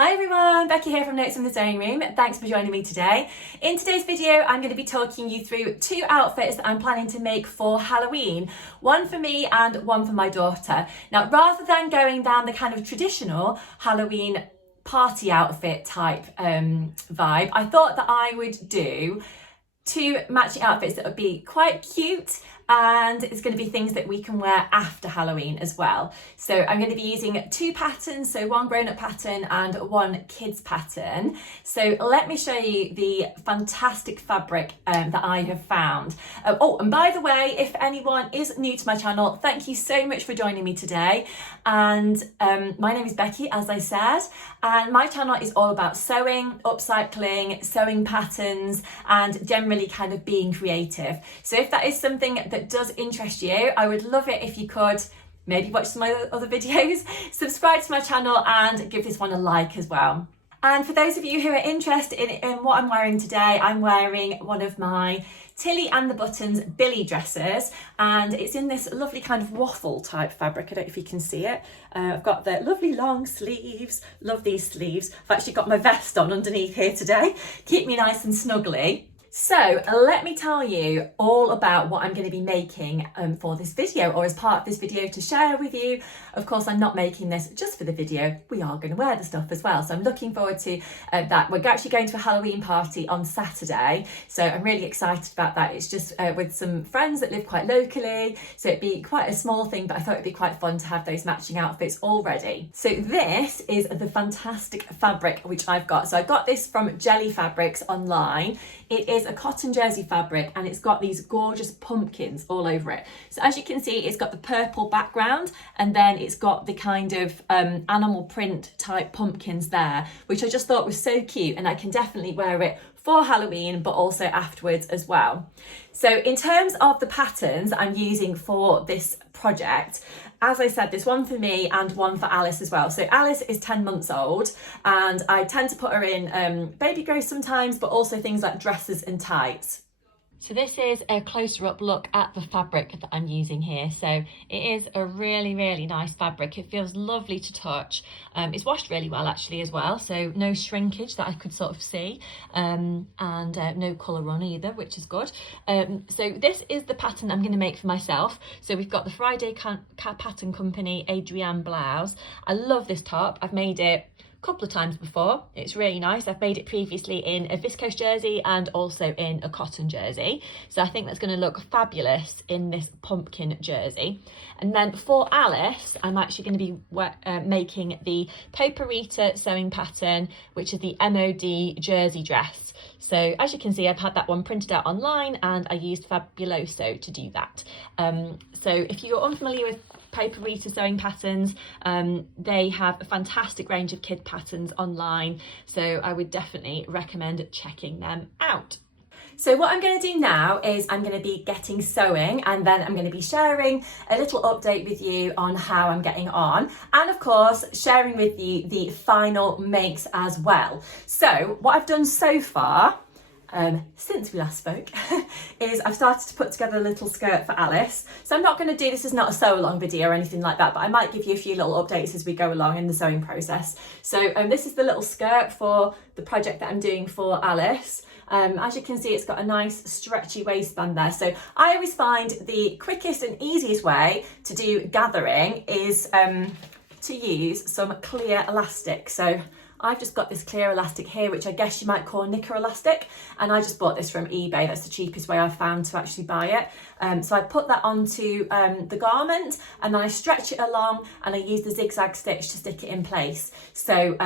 Hi everyone, Becky here from Notes from the Sewing Room. Thanks for joining me today. In today's video, I'm going to be talking you through two outfits that I'm planning to make for Halloween. One for me and one for my daughter. Now, rather than going down the kind of traditional Halloween party outfit type vibe, I thought that I would do two matching outfits that would be quite cute, and it's going to be things that we can wear after Halloween as well. So I'm going to be using two patterns, so one grown-up pattern and one kids pattern. So let me show you the fantastic fabric that I have found. Oh, and by the way, if anyone is new to my channel, thank you so much for joining me today. And my name is Becky, as I said, and my channel is all about sewing, upcycling, sewing patterns, and generally kind of being creative. So if that is something that does interest you, I would love it if you could maybe watch some of my other videos, subscribe to my channel, and give this one a like as well. And for those of you who are interested in what I'm wearing today, I'm wearing one of my Tilly and the Buttons Billy dresses, and it's in this lovely kind of waffle type fabric. I don't know if you can see it. I've got the lovely long sleeves, love these sleeves. I've actually got my vest on underneath here today, keep me nice and snuggly. So let me tell you all about what I'm going to be making for this video, or as part of this video to share with you. Of course, I'm not making this just for the video. We are going to wear the stuff as well. So I'm looking forward to that. We're actually going to a Halloween party on Saturday. So I'm really excited about that. It's just with some friends that live quite locally. So it'd be quite a small thing, but I thought it'd be quite fun to have those matching outfits already. So this is the fantastic fabric which I've got. So I got this from Jelly Fabrics online. It is a cotton jersey fabric, and it's got these gorgeous pumpkins all over it. So as you can see, it's got the purple background, and then it's got the kind of animal print type pumpkins there, which I just thought was so cute, and I can definitely wear it for Halloween, but also afterwards as well. So in terms of the patterns I'm using for this project, as I said, there's one for me and one for Alice as well. So Alice is 10 months old, and I tend to put her in baby grow sometimes, but also things like dresses and tights. So this is a closer up look at the fabric that I'm using here. So it is a really, really nice fabric. It feels lovely to touch. It's washed really well actually as well. So no shrinkage that I could sort of see, and no colour run either, which is good. So this is the pattern I'm going to make for myself. So we've got the Friday Pattern Company Adrienne blouse. I love this top. I've made it couple of times before. It's really nice. I've made it previously in a viscose jersey and also in a cotton jersey. So I think that's going to look fabulous in this pumpkin jersey. And then for Alice, I'm actually going to be making the Poparita sewing pattern, which is the MOD jersey dress. So as you can see, I've had that one printed out online, and I used Fabuloso to do that. So if you're unfamiliar with Poparita sewing patterns, they have a fantastic range of kid patterns online, so I would definitely recommend checking them out. So what I'm going to do now is I'm going to be getting sewing, and then I'm going to be sharing a little update with you on how I'm getting on, and of course sharing with you the final makes as well. So what I've done so far since we last spoke is I've started to put together a little skirt for Alice. So I'm not going to do this as not a sew along video or anything like that, but I might give you a few little updates as we go along in the sewing process. So this is the little skirt for the project that I'm doing for Alice. As you can see, it's got a nice stretchy waistband there. So I always find the quickest and easiest way to do gathering is to use some clear elastic. So I've just got this clear elastic here, which I guess you might call knicker elastic, and I just bought this from eBay. That's the cheapest way I've found to actually buy it. So I put that onto the garment, and then I stretch it along, and I use the zigzag stitch to stick it in place. So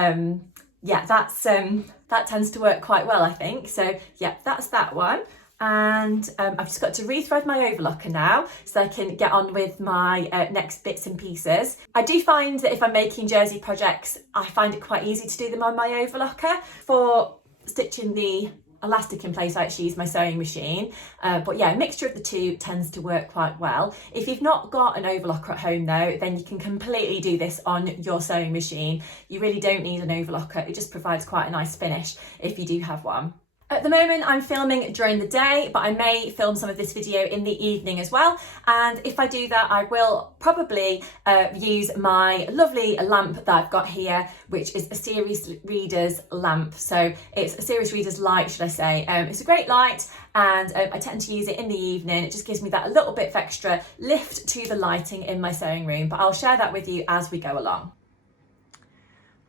yeah, that tends to work quite well, I think. So yeah, that's that one. And I've just got to rethread my overlocker now so I can get on with my next bits and pieces. I do find that if I'm making jersey projects, I find it quite easy to do them on my overlocker. For stitching the elastic in place, I actually use my sewing machine. But yeah, a mixture of the two tends to work quite well. If you've not got an overlocker at home though, then you can completely do this on your sewing machine. You really don't need an overlocker. It just provides quite a nice finish if you do have one. At the moment I'm filming during the day, but I may film some of this video in the evening as well. And if I do that, I will probably use my lovely lamp that I've got here, which is a series reader's lamp. So it's a series reader's light, should I say. It's a great light, and I tend to use it in the evening. It just gives me that a little bit of extra lift to the lighting in my sewing room, but I'll share that with you as we go along.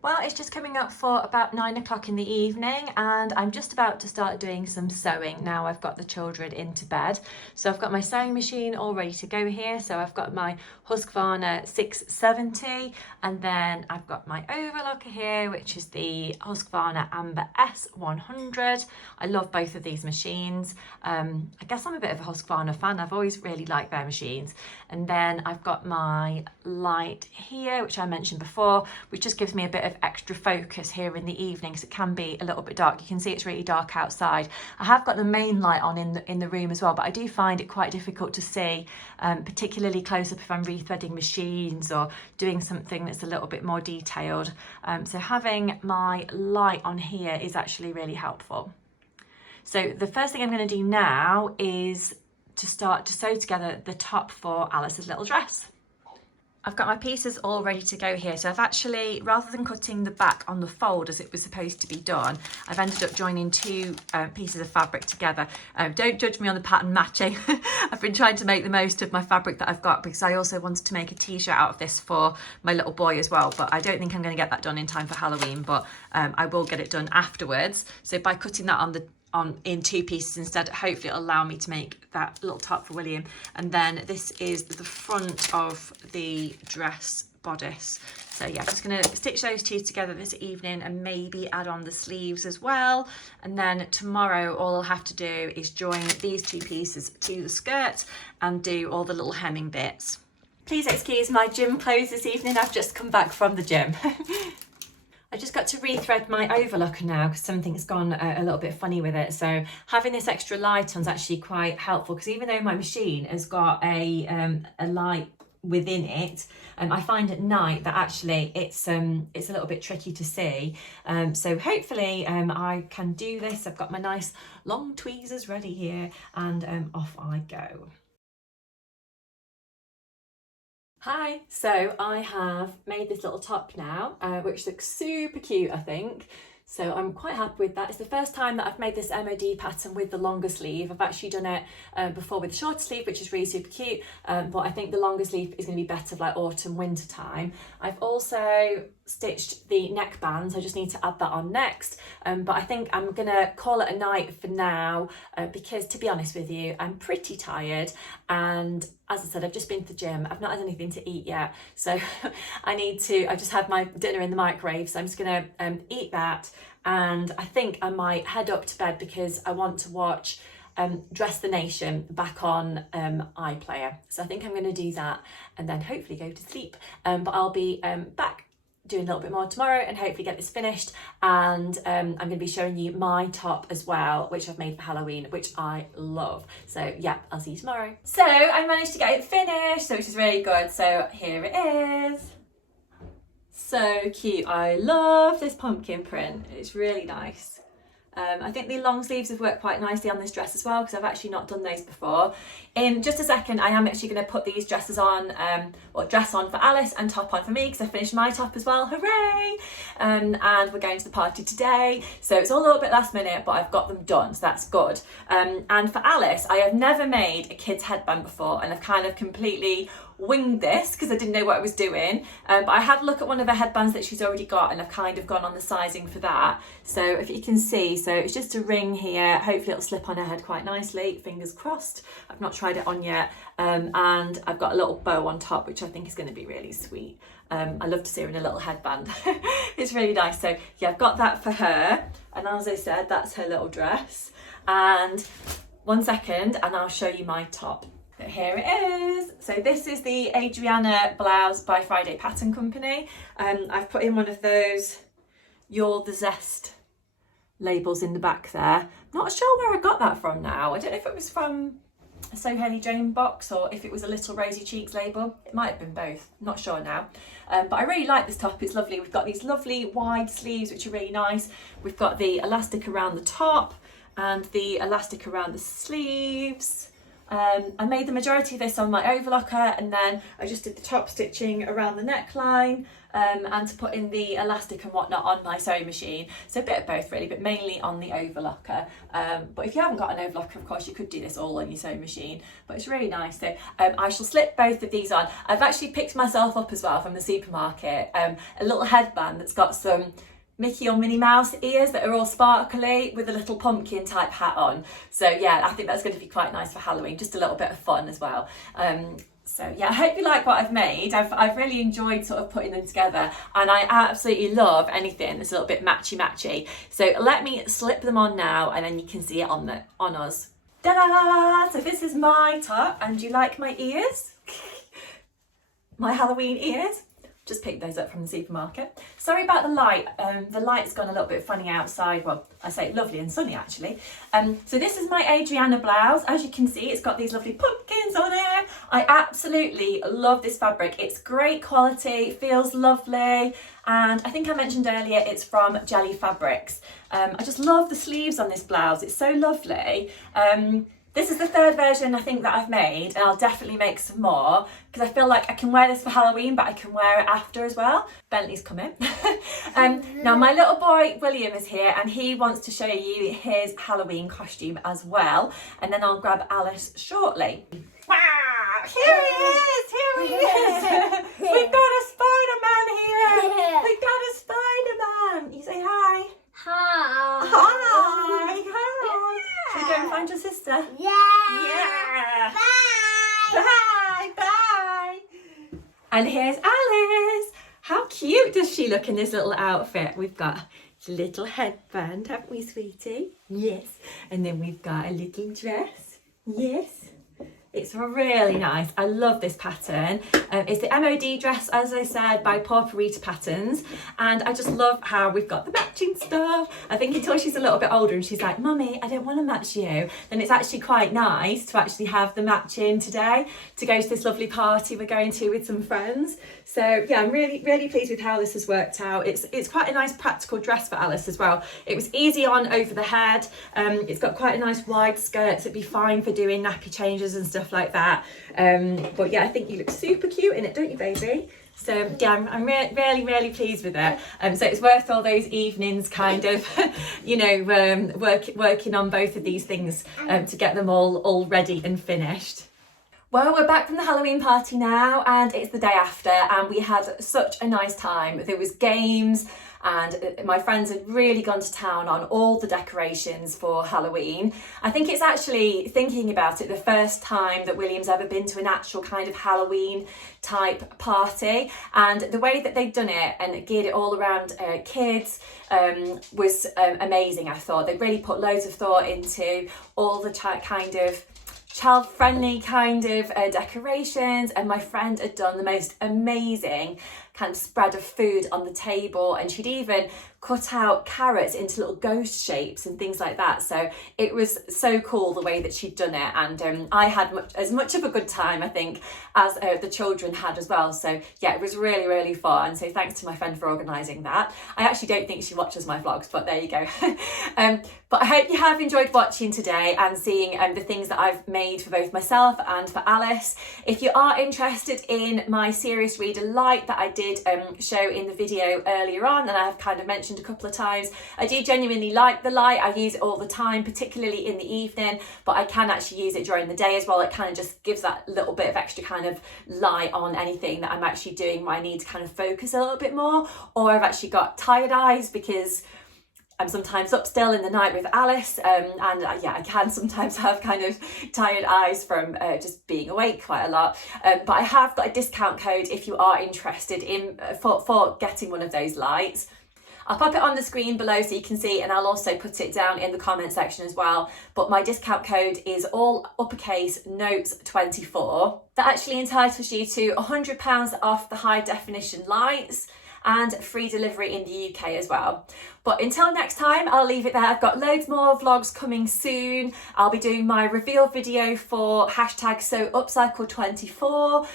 Well, it's just coming up for about 9 o'clock in the evening, and I'm just about to start doing some sewing now I've got the children into bed. So I've got my sewing machine all ready to go here. So I've got my Husqvarna 670, and then I've got my overlocker here, which is the Husqvarna Amber S100. I love both of these machines. I guess I'm a bit of a Husqvarna fan. I've always really liked their machines. And then I've got my light here, which I mentioned before, which just gives me a bit of extra focus here in the evening because it can be a little bit dark. You can see it's really dark outside. I have got the main light on in the room as well, but I do find it quite difficult to see, particularly close up if I'm rethreading machines or doing something that's a little bit more detailed. So having my light on here is actually really helpful. So the first thing I'm going to do now is to start to sew together the top for Alice's little dress. I've got my pieces all ready to go here. So I've actually, rather than cutting the back on the fold as it was supposed to be done, I've ended up joining two pieces of fabric together. Don't judge me on the pattern matching. I've been trying to make the most of my fabric that I've got because I also wanted to make a t-shirt out of this for my little boy as well, but I don't think I'm going to get that done in time for Halloween, but I will get it done afterwards. So by cutting that in two pieces instead, hopefully it'll allow me to make that little top for William. And then this is the front of the dress bodice. So yeah, I'm just going to stitch those two together this evening and maybe add on the sleeves as well. And then tomorrow all I'll have to do is join these two pieces to the skirt and do all the little hemming bits. Please excuse my gym clothes this evening. I've just come back from the gym. I just got to rethread my overlocker now because something's gone a little bit funny with it. So having this extra light on is actually quite helpful because even though my machine has got a light within it, I find at night that actually it's a little bit tricky to see. So hopefully I can do this. I've got my nice long tweezers ready here, and off I go. Hi, so I have made this little top now, which looks super cute, I think. So I'm quite happy with that. It's the first time that I've made this MOD pattern with the longer sleeve. I've actually done it before with the shorter sleeve, which is really super cute. But I think the longer sleeve is going to be better for like autumn, winter time. I've also stitched the neck bands. I just need to add that on next. But I think I'm going to call it a night for now because, to be honest with you, I'm pretty tired. And as I said, I've just been to the gym. I've not had anything to eat yet. So I just had my dinner in the microwave. So I'm just going to eat that. And I think I might head up to bed because I want to watch Dress the Nation back on iPlayer. So I think I'm going to do that and then hopefully go to sleep. But I'll be back doing a little bit more tomorrow and hopefully get this finished. And I'm going to be showing you my top as well, which I've made for Halloween, which I love. So yeah, I'll see you tomorrow. So I managed to get it finished, which is really good. So here it is. So cute. I love this pumpkin print. It's really nice. I think the long sleeves have worked quite nicely on this dress as well because I've actually not done those before. In just a second, I am actually going to put these dresses on, or dress on for Alice and top on for me because I finished my top as well. Hooray! And we're going to the party today. So it's all a little bit last minute, but I've got them done, so that's good. And for Alice, I have never made a kid's headband before, and I've kind of completely winged this because I didn't know what I was doing, but I had a look at one of the headbands that she's already got and I've kind of gone on the sizing for that. So if you can see, so it's just a ring here. Hopefully it'll slip on her head quite nicely, fingers crossed. I've not tried it on yet, and I've got a little bow on top which I think is going to be really sweet. I love to see her in a little headband. It's really nice. So yeah, I've got that for her, and as I said, that's her little dress. And 1 second and I'll show you my top. So here it is. So this is the Adriana Blouse by Friday Pattern Company. I've put in one of those You're the Zest labels in the back there. Not sure where I got that from now. I don't know if it was from a So Haley Jane box or if it was a Little Rosy Cheeks label. It might have been both, not sure now. But I really like this top, it's lovely. We've got these lovely wide sleeves which are really nice. We've got the elastic around the top. and the elastic around the sleeves. I made the majority of this on my overlocker, and then I just did the top stitching around the neckline and to put in the elastic and whatnot on my sewing machine. So a bit of both really, but mainly on the overlocker. But if you haven't got an overlocker, of course, you could do this all on your sewing machine, but it's really nice. So I shall slip both of these on. I've actually picked myself up as well from the supermarket, a little headband that's got some Mickey or Minnie Mouse ears that are all sparkly with a little pumpkin type hat on. So yeah, I think that's going to be quite nice for Halloween, just a little bit of fun as well. So yeah, I hope you like what I've made. I've really enjoyed sort of putting them together, and I absolutely love anything that's a little bit matchy. So let me slip them on now, and then you can see it on us. Ta-da! So this is my top, and do you like my ears? My Halloween ears? Just picked those up from the supermarket. Sorry about the light. The light's gone a little bit funny outside. Well, I say lovely and sunny actually. So this is my Adriana blouse. As you can see, it's got these lovely pumpkins on it. I absolutely love this fabric. It's great quality, feels lovely. And I think I mentioned earlier, it's from Jelly Fabrics. I just love the sleeves on this blouse. It's so lovely. This is the third version I think that I've made, and I'll definitely make some more because I feel like I can wear this for Halloween, but I can wear it after as well. Bentley's coming. Now my little boy William is here, and he wants to show you his Halloween costume as well, and then I'll grab Alice shortly. Wow! Here he is! Here he is! We've got a Spider-Man here! We've got a Spider-Man! You say hi. Hi. Hi! Hi! Should we go and find your sister? Yeah. Bye! Bye! And here's Alice! How cute does she look in this little outfit? We've got a little headband, haven't we, sweetie? Yes. And then we've got a little dress. Yes. It's really nice. I love this pattern. It's the MOD dress, as I said, by Porpurita Patterns. And I just love how we've got the matching stuff. I think until she's a little bit older and she's like, Mummy, I don't want to match you, then it's actually quite nice to actually have the matching today to go to this lovely party we're going to with some friends. So yeah, I'm really, really pleased with how this has worked out. It's quite a nice practical dress for Alice as well. It was easy on over the head. It's got quite a nice wide skirt, so it'd be fine for doing nappy changes and stuff like that. But yeah, I think you look super cute in it, don't you, baby? So yeah, I'm really, really pleased with it. So it's worth all those evenings kind of, you know, working on both of these things to get them all ready and finished. Well, we're back from the Halloween party now, and it's the day after, and we had such a nice time. There was games, and my friends had really gone to town on all the decorations for Halloween. I think it's actually, thinking about it, the first time that William's ever been to an actual kind of Halloween type party, and the way that they'd done it and geared it all around kids was amazing. I thought they really put loads of thought into all the kind of child-friendly kind of decorations, and my friend had done the most amazing kind of spread of food on the table, and she'd even cut out carrots into little ghost shapes and things like that. So it was so cool the way that she'd done it, and I had as much of a good time, I think, as the children had as well. So yeah, it was really, really fun. So thanks to my friend for organising that. I actually don't think she watches my vlogs, but there you go. But I hope you have enjoyed watching today and seeing the things that I've made for both myself and for Alice. If you are interested in my Serious Reader Light that I did show in the video earlier on, and I have kind of mentioned a couple of times, I do genuinely like the light. I use it all the time, particularly in the evening, but I can actually use it during the day as well. It kind of just gives that little bit of extra kind of light on anything that I'm actually doing where I need to kind of focus a little bit more, or I've actually got tired eyes because I'm sometimes up still in the night with Alice, and yeah, I can sometimes have kind of tired eyes from just being awake quite a lot. But I have got a discount code if you are interested in for getting one of those lights. I'll pop it on the screen below so you can see, and I'll also put it down in the comment section as well. But my discount code is all uppercase NOTES24. That actually entitles you to £100 off the high definition lights, and free delivery in the UK as well. But until next time, I'll leave it there. I've got loads more vlogs coming soon. I'll be doing my reveal video for #SoUpcycle24,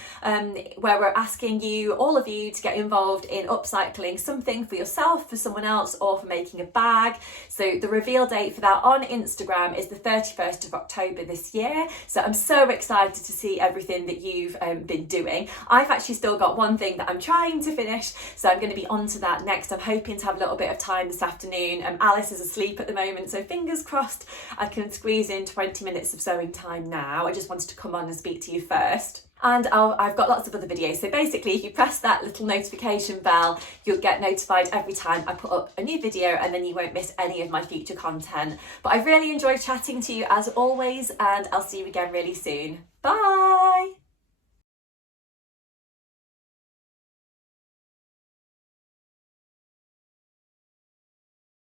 where we're asking you, all of you, to get involved in upcycling something for yourself, for someone else, or for making a bag. So the reveal date for that on Instagram is the 31st of October this year. So I'm so excited to see everything that you've been doing. I've actually still got one thing that I'm trying to finish, so I'm going to be on to that next. I'm hoping to have a little bit of time this afternoon. Alice is asleep at the moment, so fingers crossed I can squeeze in 20 minutes of sewing time now. I just wanted to come on and speak to you first. And I've got lots of other videos. So basically, if you press that little notification bell, you'll get notified every time I put up a new video, and then you won't miss any of my future content. But I've really enjoyed chatting to you as always, and I'll see you again really soon. Bye!